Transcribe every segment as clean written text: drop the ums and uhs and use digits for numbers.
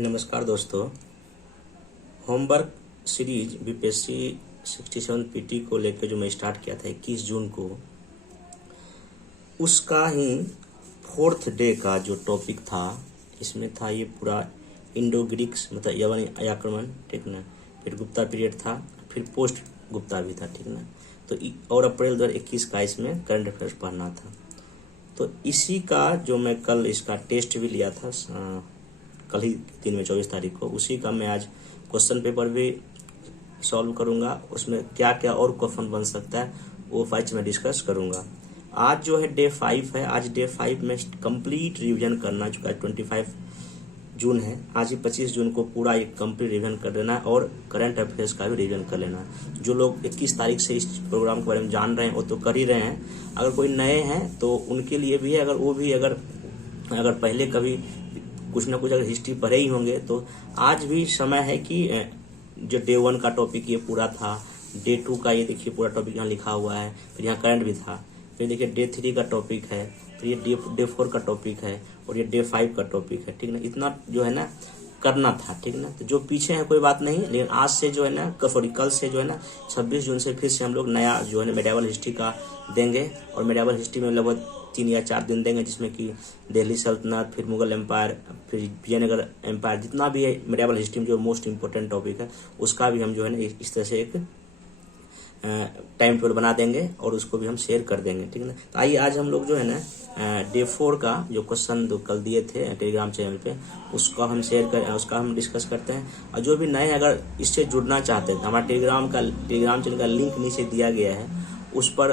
नमस्कार दोस्तों। Homework series BPSC 67 PT को लेकर जो मैं स्टार्ट किया था 21 जून को, उसका ही 4th डे का जो टॉपिक था, इसमें था ये पूरा इंडो ग्रीक्स मतलब यवन आक्रमण, ठीक ना। फिर गुप्ता पीरियड था, फिर पोस्ट गुप्ता भी था, ठीक ना। तो और अप्रैल 2021 का इसमें करंट अफेयर्स पढ़ना था। तो इसी का जो मैं कल इसका टेस्ट भी लिया था, कल ही दिन में 24 तारीख को, उसी का मैं आज क्वेश्चन पेपर भी सॉल्व करूंगा। उसमें क्या क्या और क्वेश्चन बन सकता है वो फाइज में डिस्कस करूंगा। आज जो है डे 5 है। आज डे 5 में कंप्लीट रिवीजन करना चुका है। 25 जून है, आज ही 25 जून को पूरा एक कंप्लीट रिवीजन कर लेना है और करंट अफेयर्स का भी रिवीजन कर लेना है। जो लोग 21 तारीख से इस प्रोग्राम के बारे में जान रहे हैं वो तो कर ही रहे हैं। अगर कोई नए हैं तो उनके लिए भी है, अगर वो भी अगर पहले कभी कुछ ना कुछ अगर हिस्ट्री पढ़े ही होंगे तो आज भी समय है कि जो डे 1 का टॉपिक ये पूरा था, डे 2 का ये देखिए पूरा टॉपिक यहाँ लिखा हुआ है, फिर यहाँ करंट भी था, फिर देखिए डे 3 का टॉपिक है, फिर ये डे 4 का टॉपिक है और ये डे 5 का टॉपिक है, ठीक ना। इतना जो है ना करना था, ठीक ना। तो जो पीछे है कोई बात नहीं, लेकिन आज से जो है ना कल से जो है ना 26 जून से फिर से हम लोग नया जो है ना मेडिएवल हिस्ट्री का देंगे। और मेडिएवल हिस्ट्री में लगभग 3 या 4 दिन देंगे, जिसमें कि दिल्ली सल्तनत, फिर मुगल एम्पायर, फिर विजयनगर एम्पायर, जितना भी है मेडिएवल हिस्ट्री में जो मोस्ट इंपॉर्टेंट टॉपिक है उसका भी हम जो है ना इस तरह से एक टाइम टेबल बना देंगे और उसको भी हम शेयर कर देंगे, ठीक है ना। तो आइए आज हम लोग जो है ना डे 4 का जो क्वेश्चन कल दिए थे टेलीग्राम चैनल पे, उसका हम डिस्कस करते हैं। और जो भी नए अगर इससे जुड़ना चाहते हैं तो हमारा टेलीग्राम चैनल का लिंक नीचे दिया गया है, उस पर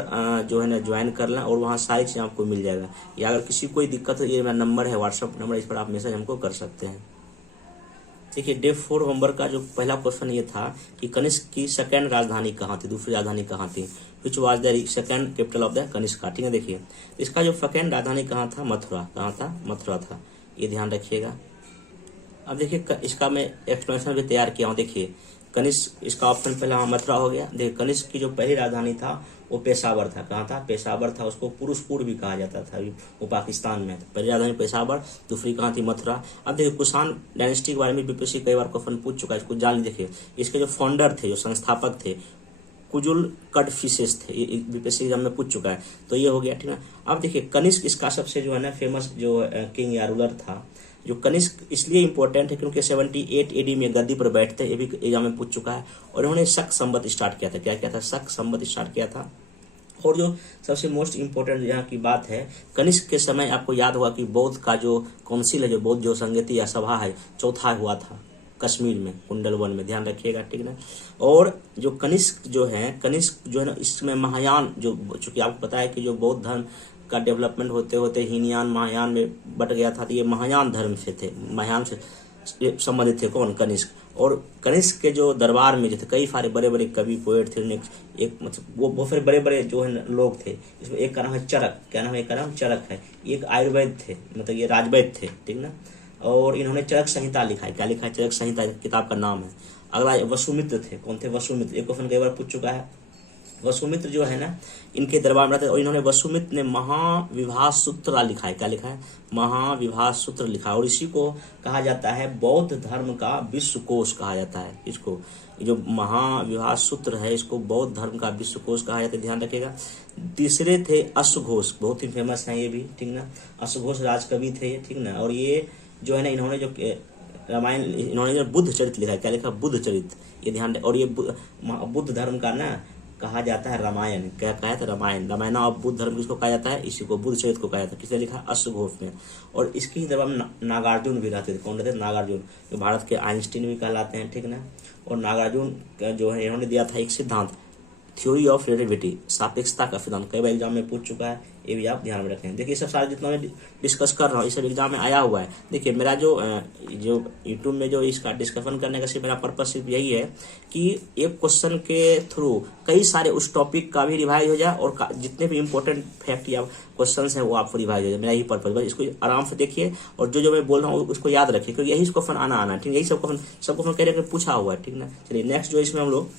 जो है ना ज्वाइन कर लें और वहाँ सारी चीज़ आपको मिल जाएगा। या अगर किसी कोई दिक्कत हो, ये मेरा नंबर है, व्हाट्सअप नंबर, इस पर आप मैसेज हमको कर सकते हैं। देखिए डे 4 होमवर्क का जो पहला क्वेश्चन ये था कि कनिष्क की सेकंड राजधानी कहाँ थी, दूसरी राजधानी कहाँ थी, which was the second capital of the Kanishka, ठीक है। देखिए इसका जो सेकंड राजधानी कहाँ था, मथुरा, कहाँ था, मथुरा था, ये ध्यान रखिएगा। अब देखिए इसका मैं एक्सप्लेनेशन भी तैयार किया हूँ। देखिए कनिष्क, इसका ऑप्शन पहला मथुरा हो गया। देखिए कनिष्क की जो पहली राजधानी था वो पेशावर था, कहाँ था, पेशावर था। उसको पुरुषपुर भी कहा जाता था, वो पाकिस्तान में था। पहली राजधानी पेशावर, दूसरी कहाँ थी, मथुरा। अब देखिए कुषाण डायनेस्टी के बारे में बीपीएससी कई बार क्वेश्चन पूछ चुका है, इसको जान लीजिए। देखिए इसके जो फाउंडर थे, जो संस्थापक थे, कुजुल कडफिसेस थे, ये बीपीएससी एग्जाम में पूछ चुका है। तो ये हो गया, ठीक है। अब देखिए कनिष्क इसका सबसे जो है ना फेमस जो किंग या रूलर था। जो कनिष्क इसलिए इंपॉर्टेंट है क्योंकि 78 एडी में गद्दी पर बैठते, ये भी एग्जाम में पूछ चुका है। और इन्होंने शक संवत स्टार्ट किया था। क्या किया था, शक संवत स्टार्ट किया था। और जो सबसे मोस्ट इम्पोर्टेंट यहाँ की बात है, कनिष्क के समय आपको याद होगा कि बौद्ध का जो काउंसिल है, जो बौद्ध जो संगति या सभा है, चौथा हुआ था कश्मीर में, कुंडलवन में, ध्यान रखिएगा, ठीक है। और जो कनिष्क जो है ना इसमें महायान, जो चूंकि आपको पता है कि जो बौद्ध धर्म का डेवलपमेंट होते होते हीनयान महायान में बट गया था, तो ये महायान धर्म से थे, महायान से संबंधित थे कौन, कनिष्क। और कनिष्क के जो दरबार में जो थे कई सारे बड़े बड़े कवि पोएट थे, एक मतलब वो बहुत सारे बड़े बड़े जो है लोग थे। इसमें एक का नाम है चरक, क्या नाम है, एक का नाम चरक है। एक आयुर्वेद थे, मतलब ये राजवैद्य थे, ठीक ना। और इन्होंने चरक संहिता लिखा है। क्या लिखा है, चरक संहिता किताब का नाम है। अगला वसुमित्र थे, कौन थे, वसुमित्र। एक क्वेश्चन कई बार पूछ चुका है। वसुमित्र जो है ना इनके दरबार में रहते, और इन्होंने वसुमित्र ने महाविभास सूत्र लिखा है। क्या लिखा है, महाविभास सूत्र लिखा है। और इसी को कहा जाता है बौद्ध धर्म का विश्वकोश कहा जाता है। इसको जो महाविभास सूत्र है, इसको बौद्ध धर्म का विश्वकोश कहा जाता है, ध्यान रखिएगा। तीसरे थे अश्वघोष, बहुत ही फेमस है ये भी, ठीक ना। अश्वघोष राजकवि थे, ठीक ना। और ये जो है ना इन्होंने जो रामायण, इन्होंने जो बुद्ध चरित्र लिखा है। क्या लिखा, बुद्ध चरित्र, ये ध्यान। और ये बुद्ध धर्म का ना कहा जाता है रामायण। क्या कहा जाता है, रामायण, रामायण ऑफ बुद्ध धर्म किसको कहा जाता है, इसी को बुद्ध चरित्र को कहा जाता है। किसने लिखा, अश्वघोष ने। और इसके ही दरबार में नागार्जुन भी रहते थे। कौन रहते, नागार्जुन, जो भारत के आइंस्टीन भी कहलाते हैं, ठीक ना। और नागार्जुन जो है इन्होंने दिया था एक सिद्धांत, थ्योरी ऑफ रिलेटिविटी, सापेक्षता का सिद्धांत, कई बार एग्जाम में पूछ चुका है, ये भी आप ध्यान में रखें। देखिए सब सारे जितना मैं डिस्कस कर रहा हूँ, इस सब एग्जाम में आया हुआ है। देखिए मेरा जो यूट्यूब में जो इसका डिस्कशन करने का सिर्फ मेरा पर्पस सिर्फ यही है कि एक क्वेश्चन के थ्रू कई सारे उस टॉपिक का भी रिवाइज हो जाए और जितने भी इंपॉर्टेंट फैक्ट या क्वेश्चन है वो आपको रिवाइज हो जाए। मेरा यही पर्पज, बस इसको आराम से देखिए और जो मैं बोल रहा हूँ उसको याद रखिए, क्योंकि यही क्वेश्चन आना, ठीक है। यही सब क्वेश्चन कह रहे पूछा हुआ है, ठीक ना। चलिए नेक्स्ट जो इसमें हम लोग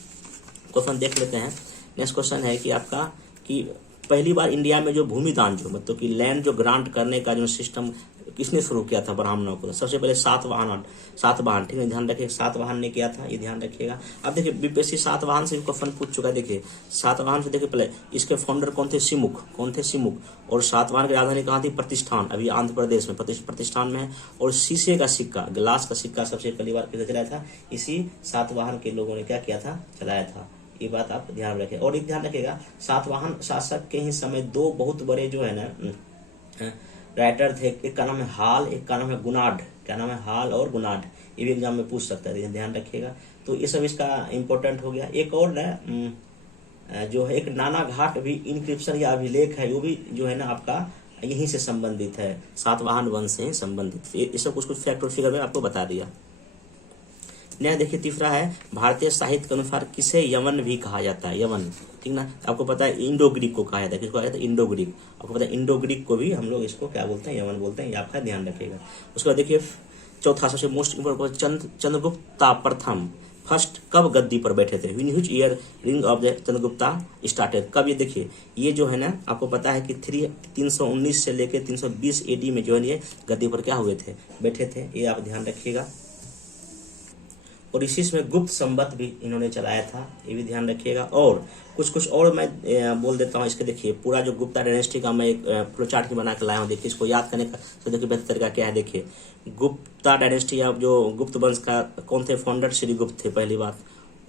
क्वेश्चन देख लेते हैं। नेक्स्ट क्वेश्चन है कि आपका कि पहली बार इंडिया में जो भूमि दान, जो मतलब कि लैंड जो ग्रांट करने का जो सिस्टम किसने शुरू किया था ब्राह्मणों को? सबसे पहले सातवाहन, ठीक है, ध्यान रखिए, सातवाहन ने किया था, ये ध्यान रखिएगा। अब देखिए बीपीएससी सातवाहन से क्वेश्चन पूछ चुका है। देखिए सातवाहन से देखिए पहले इसके फाउंडर कौन थे? सिमुक। और सातवाहन की राजधानी कहाँ थी? प्रतिष्ठान, अभी आंध्र प्रदेश में प्रतिष्ठान में है। और शीशे का सिक्का, गिलास का सिक्का सबसे पहली बार किसने चलाया था? इसी सातवाहन के लोगों ने क्या किया था? चलाया था। ये बात आप ध्यान रखें। और एक ध्यान रखिएगा, सातवाहन शासक के ही समय दो बहुत बड़े जो है ना राइटर थे, एक का नाम है हाल, एक का नाम है गुनाड। क्या नाम है? हाल और गुनाड। ये भी एग्जाम में पूछ सकता है, ध्यान रखिएगा। तो ये सब इसका इंपॉर्टेंट हो गया। एक और ना जो है एक नाना घाट भी इंक्रिप्शन या अभिलेख है, वो भी जो है ना आपका यहीं से संबंधित है, सातवाहन वंश से संबंधित। ये सब कुछ फैक्ट और फिगर में आपको बता दिया। नया देखिए तीसरा है, भारतीय साहित्य के अनुसार किसे यवन भी कहा जाता है? यवन, ठीक ना। आपको पता है इंडो ग्रीक को कहा जाता है। किसको कहा जाता है? Indo Greek. आपको पता है इंडो ग्रीक को भी हम लोग इसको क्या बोलते हैं? यवन बोलते हैं। ये आपका ध्यान रखिएगा। उसके बाद देखिए चौथा सबसे मोस्ट इम्पोर्टेंट, चंद्रगुप्ता प्रथम फर्स्ट कब गद्दी पर बैठे थे? In which ear ring of the Chandragupta started? कब? ये देखिए ये जो है ना आपको पता है कि 319 से लेकर 320 AD में जो है ये गद्दी पर क्या हुए थे? बैठे थे। ये आप ध्यान रखिएगा। और इसी में गुप्त संवत भी इन्होंने चलाया था, ये भी ध्यान रखिएगा। और कुछ और मैं बोल देता हूँ इसके। देखिए पूरा जो गुप्ता डायनेस्टी का मैं एक फ्लो चार्ट बना के लाया हूँ। देखिए इसको याद करने का तो देखिए बेहतर तरीका क्या है। देखिए गुप्ता डायनेस्टी या जो गुप्त वंश का कौन थे फाउंडर? श्रीगुप्त थे पहली बात।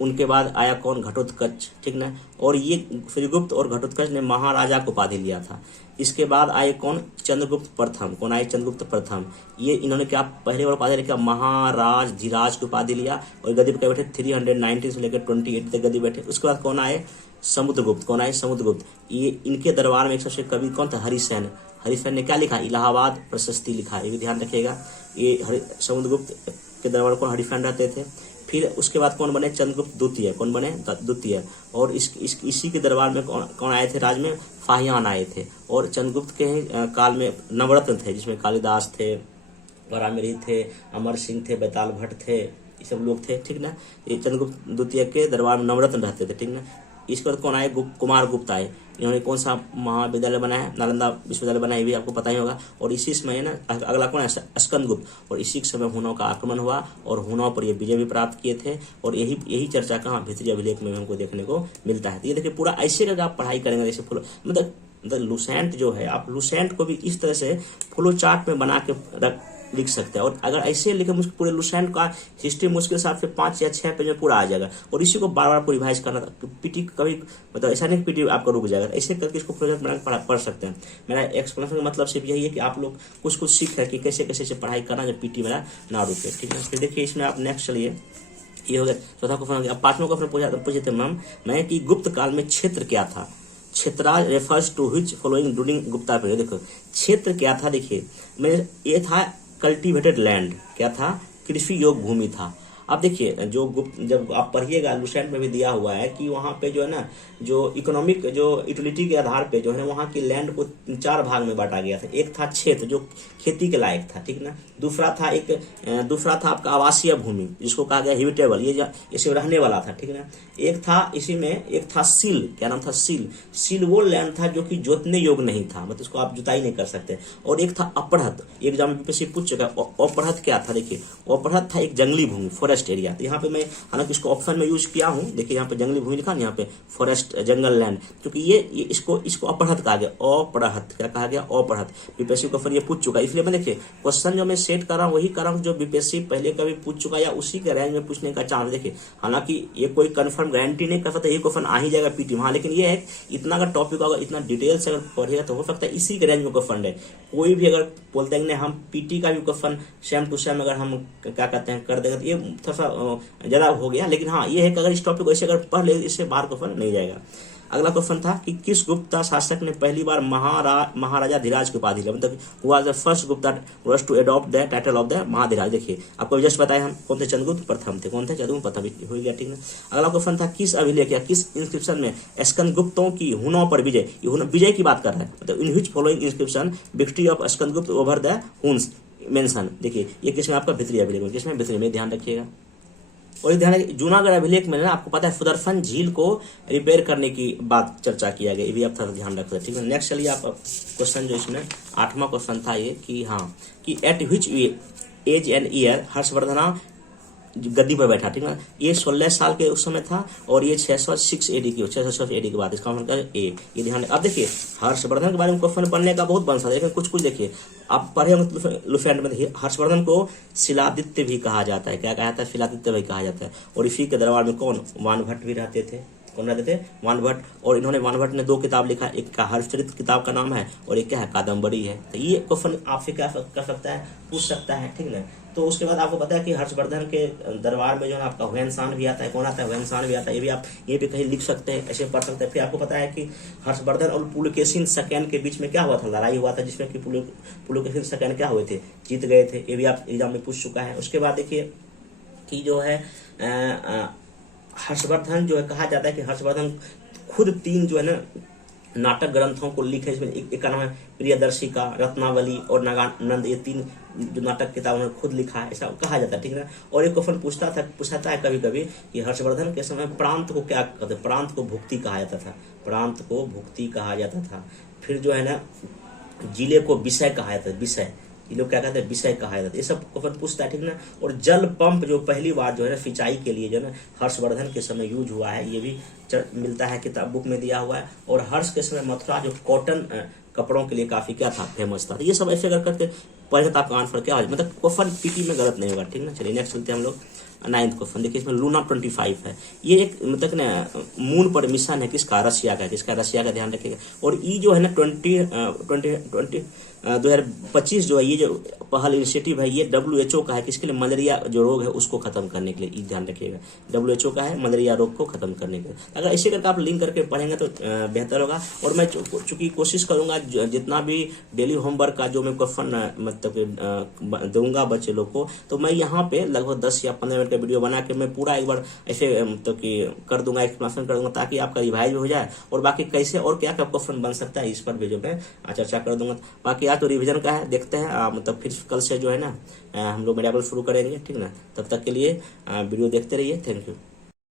उनके बाद आया कौन? घटोत्कच, ठीक ना। और ये श्रीगुप्त और घटोत्कच ने महाराजा को उपाधि लिया था। इसके बाद आए कौन? चंद्रगुप्त प्रथम। कौन आए? चंद्रगुप्त प्रथम। ये इन्होंने क्या पहले बार उपाधि लिया? महाराज धीराज की उपाधि लिया और गद्दी पर बैठे 319 से लेकर 28 तक गद्दी बैठे। उसके बाद कौन आए? समुद्रगुप्त। कौन आए? समुद्रगुप्त। ये इनके दरबार में एक सबसे कवि कौन था? हरिसेन। हरिसेन ने क्या लिखा? इलाहाबाद प्रशस्ति लिखा। ये भी ध्यान रखिएगा। ये समुद्रगुप्त के दरबार को हरिसेन रहते थे। फिर उसके बाद कौन बने? चंद्रगुप्त द्वितीय। कौन बने? द्वितीय। और इसी के दरबार में कौन आए थे? राज में फाहियान आए थे। और चंद्रगुप्त के ही काल में नवरत्न थे, जिसमें कालिदास थे, वरामिरी थे, अमर सिंह थे, बैताल भट्ट थे, ये सब लोग थे, ठीक ना। ये चंद्रगुप्त द्वितीय के दरबार में नवरत्न रहते थे, ठीक ना। इसके बाद कौन आए? कुमार गुप्त आए। इन्होंने कौन सा महाविद्यालय बनाया? नालंदा विश्वविद्यालय बनाया, ये भी आपको पता ही होगा। और इसी समय ना अगला कौन है? स्कंदगुप्त। और इसी समय हुनों का आक्रमण हुआ और हुनों पर ये विजय भी प्राप्त किए थे। और यही चर्चा कहाँ? भित्री अभिलेख में हमको देखने को मिलता है। तो ये देखिए पूरा ऐसे अगर आप पढ़ाई करेंगे जैसे मतलब लुसेंट जो है, आप लुसेंट को भी इस तरह से फ्लो चार्ट में बना के लिख सकते हैं। और अगर ऐसे लिखे मुझे पूरे लुसेंट का हिस्ट्री मुश्किल से आपसे 5 या 6 पेज में पूरा आ जाएगा। और इसी को बार बार आपको रिवाइज करना था। पीटी कभी मतलब ऐसा नहीं पीटी आपका रुक जाएगा। ऐसे करके इसको प्रोजेक्ट बना के पढ़ सकते हैं। मेरा एक्सप्लेनेशन का मतलब सिर्फ यही है कि आप लोग कुछ सीख है कि कैसे कैसे से पढ़ाई करना जब पीटी मेरा ना रुके, ठीक है। फिर देखिए इसमें आप नेक्स्ट चलिए, ये हो गया चौथा क्वेश्चन हो गया। अब पांचवा क्वेश्चन पूछे थे मैं कि गुप्त काल में क्षेत्र क्या था? क्षेत्राज refers to which following during Gupta period. देखो क्षेत्र क्या था, देखिए मैं ये था कल्टीवेटेड लैंड। क्या था? कृषि योग भूमि था। अब देखिए जो गुप्त जब आप पढ़िएगा लुसेंट में भी दिया हुआ है कि वहाँ पे जो है ना जो इकोनॉमिक जो यूटिलिटी के आधार पे जो है वहाँ की लैंड को 4 भाग में बांटा गया था। एक था क्षेत्र जो खेती के लायक था, ठीक ना। दूसरा था आपका आवासीय भूमि जिसको कहा गया हैबिटेबल, ये इसे रहने वाला था, ठीक ना। एक था सील। क्या नाम था? सील वो लैंड था जो कि जोतने योग्य नहीं था, मतलब इसको आप जुताई नहीं कर सकते। और एक था अपढ़त, एग्जाम में पूछ चुका है। अपढ़त क्या था? देखिए अपढ़त था एक जंगली भूमि, फॉरेस्ट एरिया। तो यहाँ पे मैं हालांकि इसको ऑप्शन में यूज किया हूँ। देखिए यहाँ पे जंगली भूमि लिखा, यहाँ पे फॉरेस्ट जंगल लैंड, क्योंकि ये इसको अपढ़त कहा गया। अपढ़त क्या कहा गया? अपढ़त। बीपीएससी को फिर ये पूछ चुका, इसलिए मैं देखिए क्वेश्चन जो मैं सेट कर रहा हूँ वही कर रहा हूँ जो बीपीएससी पहले कभी पूछ चुका या उसी के रेंज में पूछने का चांस। देखिए हालांकि ये कोई कंफर्म गारंटी नहीं कर सकता ये क्वेश्चन आ ही जाएगा पीटी में, लेकिन ये है इतना अगर टॉपिक होगा, इतना डिटेल से अगर पढ़ेगा तो हो सकता है इसी के रेंज में क्वेश्चन है। कोई भी अगर बोलते हैं हम पीटी का भी क्वेश्चन सेम टू सेम अगर हम क्या कहते हैं कर देंगे तो ये थोड़ा सा ज्यादा हो गया। लेकिन हाँ ये है कि अगर इस टॉपिक को ऐसे अगर पढ़ ले इससे बाहर क्वेश्चन नहीं जाएगा। अगला क्वेश्चन था कि किस गुप्ता शासक ने पहली बार महाराजा धीराज की उपाधि ली, मतलब हुआ the first Gupta was to adopt the title of the Mahadhiraj. देखिए आपको जस्ट बताया हम कौन थे? चंद्रगुप्त प्रथम थे। कौन थे? चंद्रगुप्त प्रथम, हो गया, ठीक है। अगला क्वेश्चन था किस अभिलेख या किस इंस्क्रिप्शन में स्कंदगुप्तों की हुनों पर विजय, विजय की बात कर रहा है, मतलब in which following inscription victory of Skandagupta over the Hund's mention. देखिए ये किसमें? आपका भित्री अभिलेख में। किसमें? भित्री में, ध्यान रखिएगा। और ध्यान रखिए जूनागढ़ अभिलेख में ना आपको पता है सुदर्शन झील को रिपेयर करने की बात चर्चा किया गया, ये भी आप थोड़ा ध्यान रख सकते, ठीक है। नेक्स्ट चलिए आप क्वेश्चन जो इसमें 8वां क्वेश्चन था ये कि हाँ कि at which age and year Harshavardhana गद्दी पर बैठा, ठीक है। ये 16 साल के उस समय था और ये 606 एडी की 606 एडी की बात, इसका मतलब ए, ये ध्यान। अब देखिए हर्षवर्धन के बारे में क्वेश्चन बनने का बहुत बन सकता है, लेकिन कुछ कुछ देखिए आप पढ़े होंगे लुफेंट में, देखिए हर्षवर्धन को शिलादित्य भी कहा जाता है, क्या कहा जाता है, शिलादित्य भी कहा जाता है। और इसी के दरबार में कौन वानभट्ट भी रहते थे, कौन रहते थे, वानभट्ट। और इन्होंने वानभट्ट ने 2 किताब लिखा, एक का हर्षचरित्र किताब का नाम है और एक क्या है कादम्बरी है। तो ये क्वेश्चन आपसे क्या कर सकता है, पूछ सकता है, ठीक ना। तो उसके बाद आपको पता है कि हर्षवर्धन के दरबार में जो है आपका हुएनसांग भी आता है, कौन आता है, हुएनसांग भी आता है, ये भी आप ये भी कहीं लिख सकते हैं, ऐसे पढ़ सकते हैं। फिर आपको पता है कि हर्षवर्धन और पुलकेशिन सेकंड के बीच में क्या हुआ था, लड़ाई हुआ था, जिसमें कि पुलकेशिन सेकंड क्या हुए थे, जीत गए थे, ये भी आप एग्जाम में पूछ चुका है। उसके बाद देखिए कि जो है हर्षवर्धन जो है कहा जाता है कि हर्षवर्धन खुद 3 जो है ना नाटक ग्रंथों को लिखे, इसमें एक का नाम है प्रियदर्शिका, रत्नावली और नागानंद, ये 3 जो नाटक किताब उन्होंने खुद लिखा है, ऐसा कहा जाता है, ठीक है। और एक क्वेश्चन पूछता है कभी कभी कि हर्षवर्धन के समय प्रांत को क्या कहते, प्रांत को भुक्ति कहा जाता था, प्रांत को भुक्ति कहा जाता था। फिर जो है ना जिले को विषय कहा जाता है, विषय, ये लोग क्या कहते हैं, विषय कहा जाता है, ये सब क्वेश्चन पूछता है, ठीक ना। और जल पंप जो पहली बार जो है ना सिंचाई के लिए जो है ना हर्षवर्धन के समय यूज हुआ है, ये भी मिलता है किताब बुक में दिया हुआ है। और हर्ष के समय मथुरा जो कॉटन कपड़ों के लिए काफी क्या था, फेमस था। ये सब ऐसे करके पढ़े तो आपका आंसर क्या हो, मतलब क्वेश्चन पीटी में गलत नहीं होगा, ठीक ना। चलिए नेक्स्ट चलते हैं हम लोग 9th क्वेश्चन। देखिए इसमें लूना 25 है, ये एक मतलब ना मून पर मिशन है, किसका, रशिया का, किसका, रशिया का, ध्यान रखिएगा। और ये जो है ना 2025 जो है ये जो पहल इनिशिएटिव है ये WHO का है, किसके लिए, मलेरिया जो रोग है उसको खत्म करने के लिए, ये ध्यान रखिएगा। WHO का है मलेरिया रोग को खत्म करने के लिए। अगर ऐसे करके आप लिंक करके पढ़ेंगे तो बेहतर होगा। और मैं चूंकि कोशिश करूंगा जितना भी डेली होमवर्क का जो मैं क्वेश्चन मतलब दूंगा बच्चे लोग को, तो मैं यहाँ पे लगभग 10 या 15 मिनट का वीडियो बना के मैं पूरा एक बार ऐसे मतलब कि कर दूंगा, एक्सप्लेनेशन कर दूंगा, ताकि आपका रिवाइज भी हो जाए और बाकी कैसे और क्या क्या क्वेश्चन बन सकता है इस पर भी जो मैं चर्चा कर दूंगा। बाकी आज तो रिवीजन का है, देखते हैं मतलब फिर कल से जो है ना हम लोग मेडिकल शुरू करेंगे, ठीक ना। तब तक के लिए वीडियो देखते रहिए, थैंक यू।